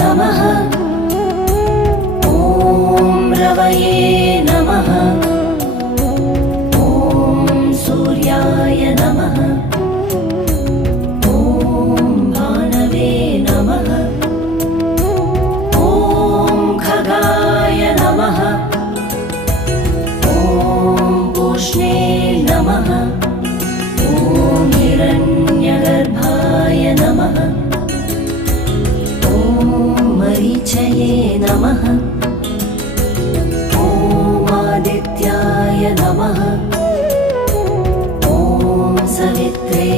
नमः। ॐ रवये नमः। ॐ सूर्याय नमः। ॐ भानवे नमः। ॐ खगाय नमः। ॐ पूष्णे नमः। ॐ हिरण्यगर्भाय नमः। ॐ मरीचये नमः। ॐ आदित्याय नमः। ॐ सवित्रे